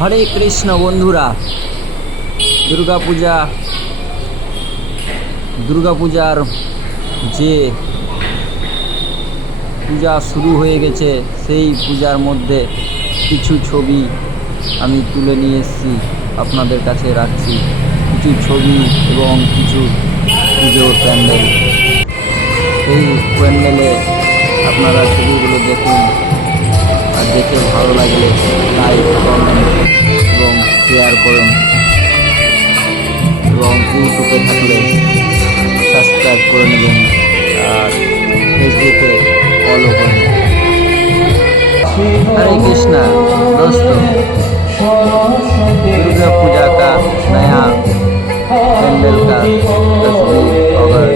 হরে কৃষ্ণ বন্ধুরা, দুর্গাপূজার যে পূজা শুরু হয়ে গেছে, সেই পূজার মধ্যে কিছু ছবি আমি তুলে নিয়ে এসেছি, আপনাদের কাছে রাখছি কিছু ছবি এবং কিছু পুজোর প্যান্ডেল। এই প্যান্ডেলে আপনারা ছবিগুলো দেখুন, আর দেখে ভালো লাগলে লাইক, কমেন্ট এবং শেয়ার করুন, এবং ইউটিউবে থাকলে সাবস্ক্রাইব করে নেবেন আর ফেসবুকে ফলো করে নেবেন। हरे कृष्णा दोस्तों, दुर्गा पूजा का नया पेंडल का तस्वीर और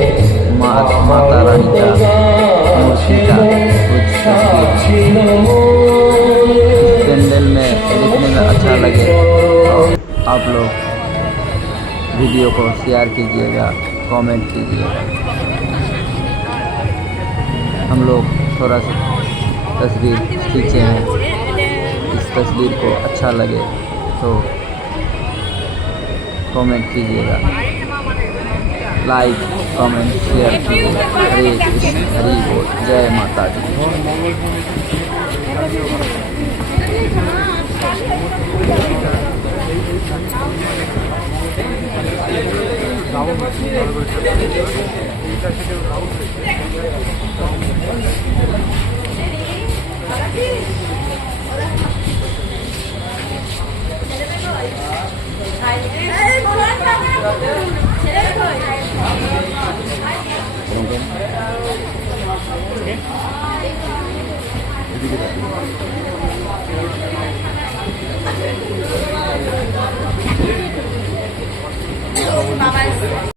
माता रानी का मूर्ति का कुछ तस्वीर इस पेंडल में देखने में अच्छा लगे तो आप लोग वीडियो को शेयर कीजिएगा, कमेंट कीजिएगा। हम लोग थोड़ा सा तस्वीर खींचे हैं, इस तस्वीर को अच्छा लगे तो कमेंट कीजिएगा, लाइक कमेंट शेयर कीजिएगा। हरे कृष्ण, हरि बोल, जय माता दी।